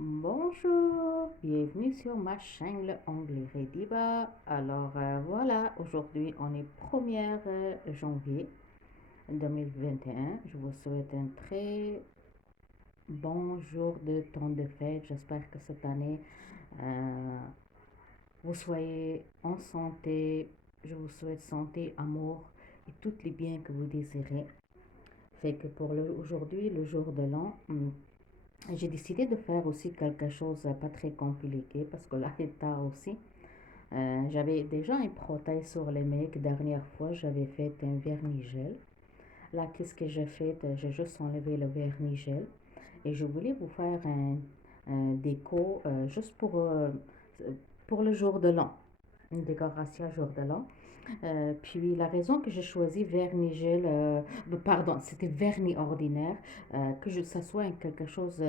Bonjour, bienvenue sur ma chaîne Le Anglais Rediba. Alors voilà, aujourd'hui on est 1er janvier 2021. Je vous souhaite un très bon jour de temps de fête. J'espère que cette année euh, vous soyez en santé. Je vous souhaite santé, amour et tous les biens que vous désirez. Fait que pour aujourd'hui, le jour de l'an, j'ai décidé de faire aussi quelque chose pas très compliqué parce que là, il est tard aussi. J'avais déjà un protège sur les mecs. Dernière fois, j'avais fait un vernis-gel. Là, qu'est-ce que j'ai fait? J'ai juste enlevé le vernis-gel et je voulais vous faire un déco juste pour le jour de l'an. Une décoration jour de l'an. Puis la raison que j'ai choisi vernis gel, pardon, c'était vernis ordinaire, ça soit quelque chose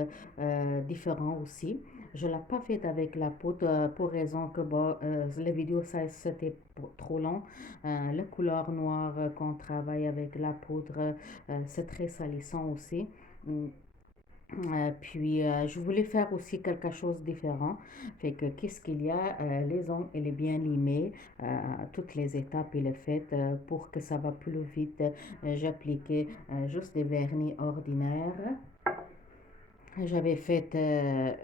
différent aussi. Je ne l'ai pas fait avec la poudre pour raison que bon, la vidéo ça c'était trop long. La couleur noire qu'on travaille avec la poudre, c'est très salissant aussi. Mm. Puis je voulais faire aussi quelque chose de différent. Fait que qu'est-ce qu'il y a? Les ongles, il est bien limé. Toutes les étapes, il est fait pour que ça va plus vite. J'ai appliqué juste des vernis ordinaires. J'avais fait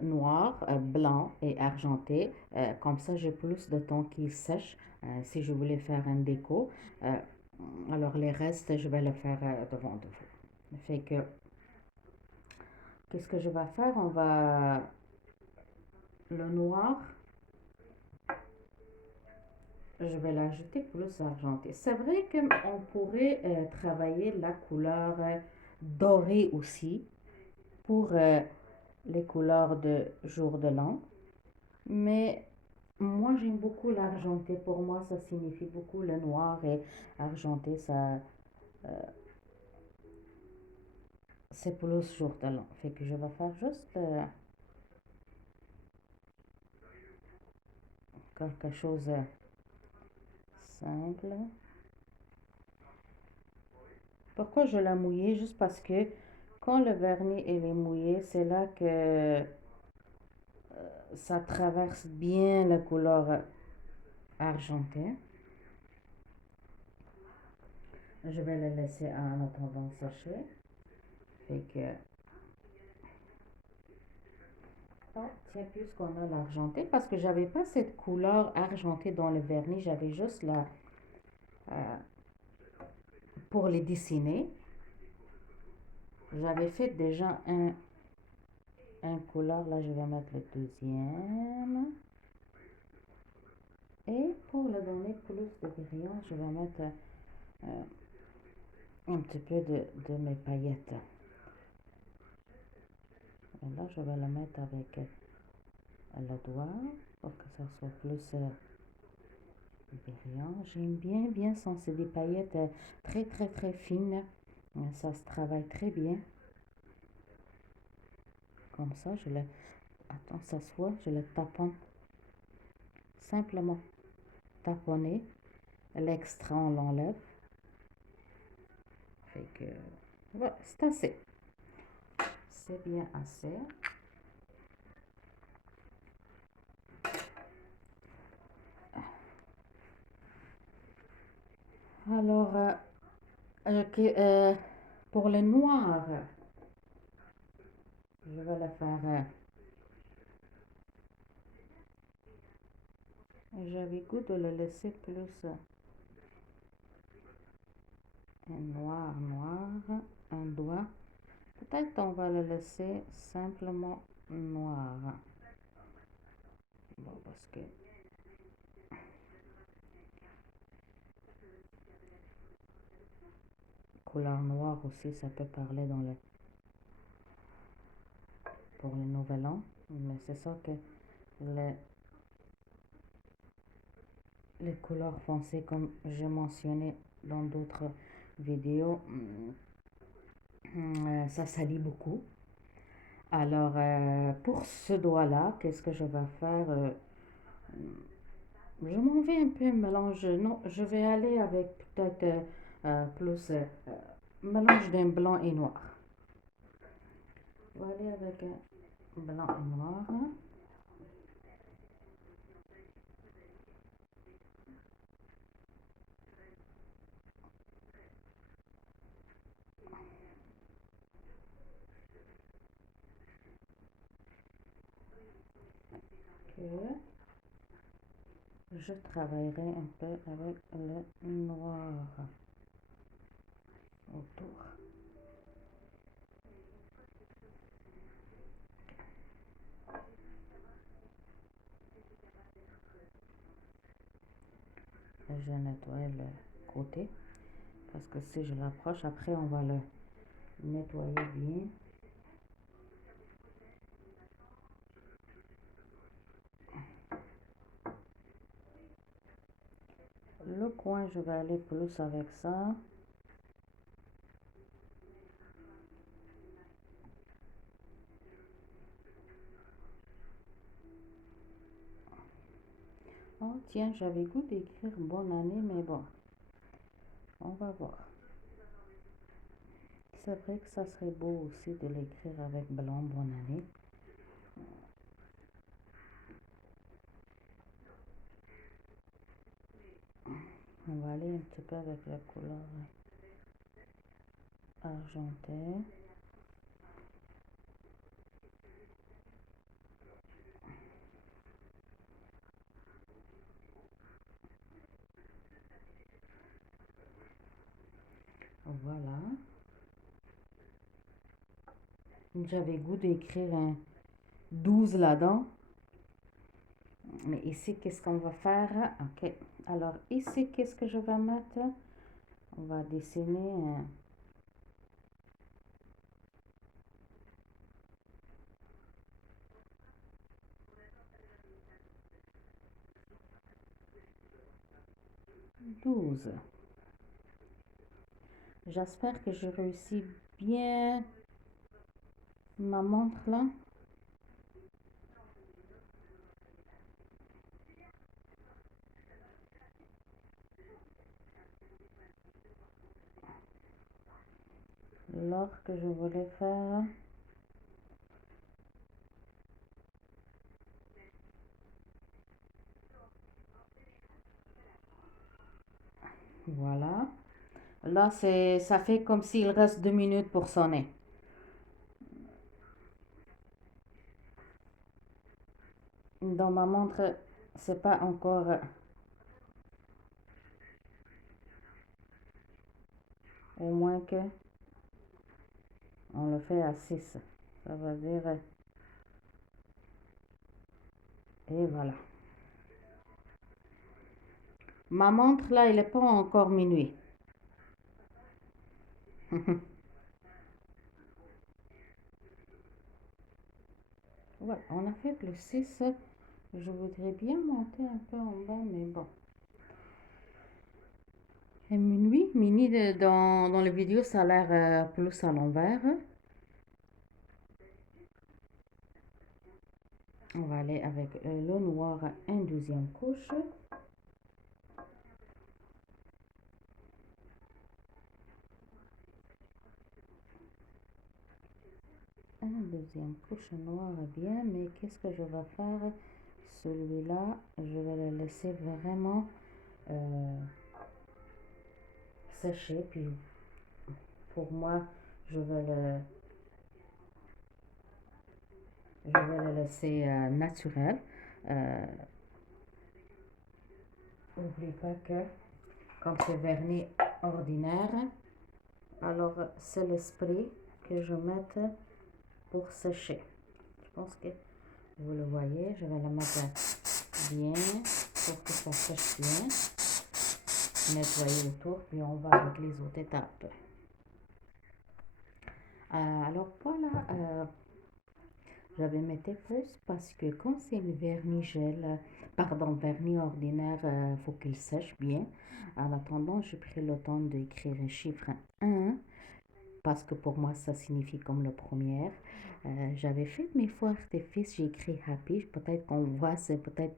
noir, blanc et argenté. Comme ça, j'ai plus de temps qu'il sèche si je voulais faire un déco. Euh, alors les restes, je vais le faire devant de vous. Fait que qu'est-ce que je vais faire? On va le noir, je vais l'ajouter plus argenté. C'est vrai qu'on pourrait travailler la couleur dorée aussi pour les couleurs de jour de l'an. Mais moi, j'aime beaucoup l'argenté. Pour moi, ça signifie beaucoup le noir et argenté, ça, c'est plus jour de l'an. Fait que je vais faire juste quelque chose de simple. Pourquoi je l'ai mouillé? Juste parce que quand le vernis il est mouillé, c'est là que ça traverse bien la couleur argentée. Je vais le laisser en attendant sécher. Fait que, oh, tiens, puisqu'on a l'argenté, parce que j'avais pas cette couleur argentée dans le vernis, j'avais juste là euh, pour les dessiner. J'avais fait déjà un couleur, là je vais mettre le deuxième. Et pour le donner plus de brillant, je vais mettre euh, un petit peu de mes paillettes. Et là, je vais le mettre avec le doigt pour que ça soit plus brillant. J'aime bien sans c'est des paillettes très fines. Ça se travaille très bien. Comme ça, je le... Attends, ça soit, je le taponne. Simplement taponner. L'extra, on l'enlève. Fait que... Voilà, c'est assez. C'est bien assez. Alors, ok, pour le noir, je vais le faire. J'avais goût de le laisser plus noir, un doigt. Peut-être on va le laisser simplement noir. Bon, parce que couleur noire aussi, ça peut parler pour le nouvel an. Mais c'est ça que les, les couleurs foncées, comme j'ai mentionné dans d'autres vidéos, ça salit beaucoup. Alors, pour ce doigt-là, qu'est-ce que je vais faire? Je m'en vais un peu mélanger. Non, je vais aller avec peut-être plus mélange d'un blanc et noir. Je vais aller avec un blanc et noir. Que je travaillerai un peu avec le noir autour. Je nettoie le côté parce que si je l'approche, après on va le nettoyer bien. Le coin, je vais aller plus avec ça. Oh tiens, j'avais goût d'écrire bonne année, mais bon, on va voir. C'est vrai que ça serait beau aussi de l'écrire avec blanc bonne année. On va aller un petit peu avec la couleur argentée. Voilà. J'avais goût d'écrire un 12 là-dedans. Mais ici, qu'est-ce qu'on va faire? Ok. Alors, ici, qu'est-ce que je vais mettre? On va dessiner un 12. J'espère que je réussis bien ma montre là. L'or que je voulais faire. Voilà. Là, ça fait comme s'il reste 2 minutes pour sonner. Dans ma montre, c'est pas encore. Au moins que on le fait à 6. Ça veut dire. Et voilà. Ma montre là, il n'est pas encore minuit. Ouais, on a fait le 6. Je voudrais bien monter un peu en bas, mais bon. Et minuit, dans les vidéos, ça a l'air plus à l'envers. On va aller avec le noir, une deuxième couche. Une deuxième couche noire bien, mais qu'est-ce que je vais faire? Celui-là, je vais le laisser vraiment sécher. Puis pour moi, je vais le laisser naturel. N'oublie pas que comme c'est vernis ordinaire, alors c'est le spray que je mette pour sécher. Je pense que vous le voyez, je vais le mettre bien pour que ça sèche bien. Nettoyer autour, puis on va avec les autres étapes. Alors voilà, j'avais mis plus parce que quand c'est le vernis gel, pardon, vernis ordinaire, faut qu'il sèche bien. En attendant, j'ai pris le temps d'écrire un chiffre 1 parce que pour moi, ça signifie comme le premier. J'avais fait mes feux artifices, j'ai écrit happy. Peut-être qu'on voit, c'est peut-être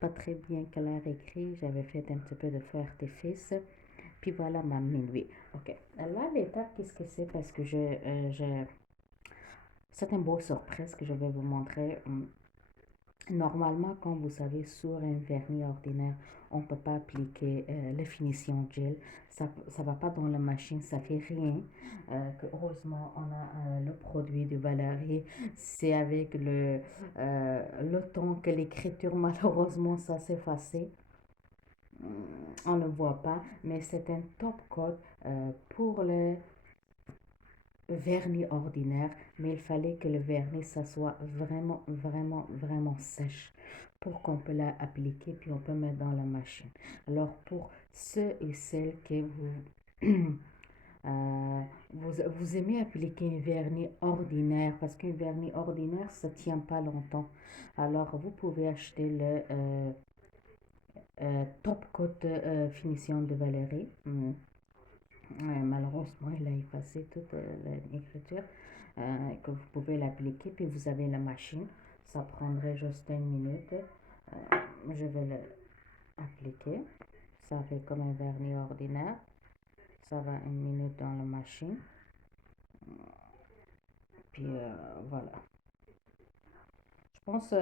pas très bien clair écrit. J'avais fait un petit peu de feux artifices. Puis voilà ma minuit. Ok. Là, l'étape, qu'est-ce que c'est? Parce que c'est un beau surprise que je vais vous montrer. Normalement, comme vous savez, sur un vernis ordinaire, on ne peut pas appliquer la finition gel. Ça ne va pas dans la machine, ça fait rien. Heureusement, on a le produit de Valérie. C'est avec le temps que l'écriture, malheureusement, ça s'est effacé. On ne voit pas, mais c'est un top coat pour le vernis ordinaire, mais il fallait que le vernis ça soit vraiment vraiment sèche pour qu'on peut l'appliquer puis on peut mettre dans la machine. Alors pour ceux et celles que vous aimez appliquer un vernis ordinaire parce qu'un vernis ordinaire ça tient pas longtemps, alors vous pouvez acheter le top coat finition de Valérie. Malheureusement, il a effacé toute l'écriture que vous pouvez l'appliquer. Puis vous avez la machine. Ça prendrait juste une minute. Je vais l'appliquer. Ça fait comme un vernis ordinaire. Ça va une minute dans la machine. Puis voilà. Je pense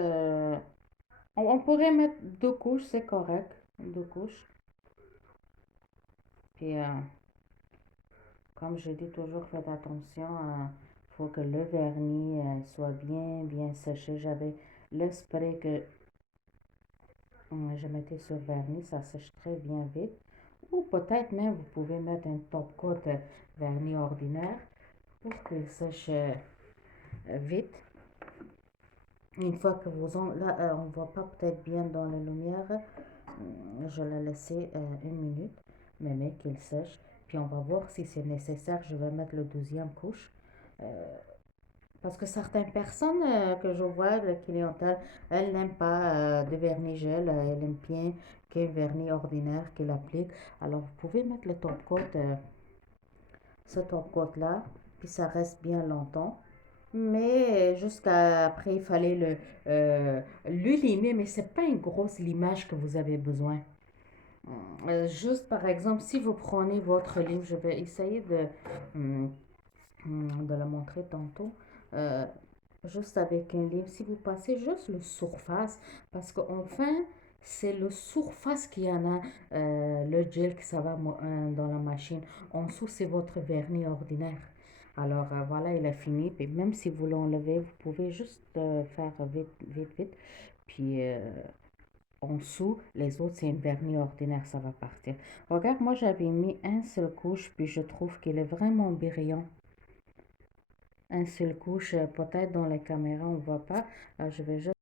on pourrait mettre 2 couches, c'est correct. 2 couches. Puis comme je dis toujours, faites attention. Il faut que le vernis soit bien séché. J'avais le spray que je mettais sur le vernis, ça sèche très bien vite. Ou peut-être même vous pouvez mettre un top coat vernis ordinaire pour qu'il sèche vite. Une fois que là, on ne voit pas peut-être bien dans la lumière, je l'ai laissé une minute, mais qu'il sèche. Puis on va voir si c'est nécessaire. Je vais mettre le deuxième couche. Parce que certaines personnes que je vois, de clientèle, elles n'aiment pas de vernis gel, elles aiment bien qu'un vernis ordinaire qu'elle applique. Alors vous pouvez mettre le top coat, ce top coat là, puis ça reste bien longtemps. Mais jusqu'à après, il fallait le limer, mais c'est pas une grosse limage que vous avez besoin. Juste par exemple, si vous prenez votre lime, je vais essayer de la montrer tantôt. Euh, Juste avec un livre, si vous passez juste le surface, parce qu'enfin, c'est le surface qui en a le gel que ça va dans la machine. En dessous, c'est votre vernis ordinaire. Alors voilà, il a fini. Puis même si vous l'enlevez, vous pouvez juste faire vite. Puis en dessous, les autres, c'est un vernis ordinaire, ça va partir. Regarde, moi j'avais mis un seul couche, puis je trouve qu'il est vraiment brillant. Un seul couche, peut-être dans la caméra on ne voit pas. Je vais juste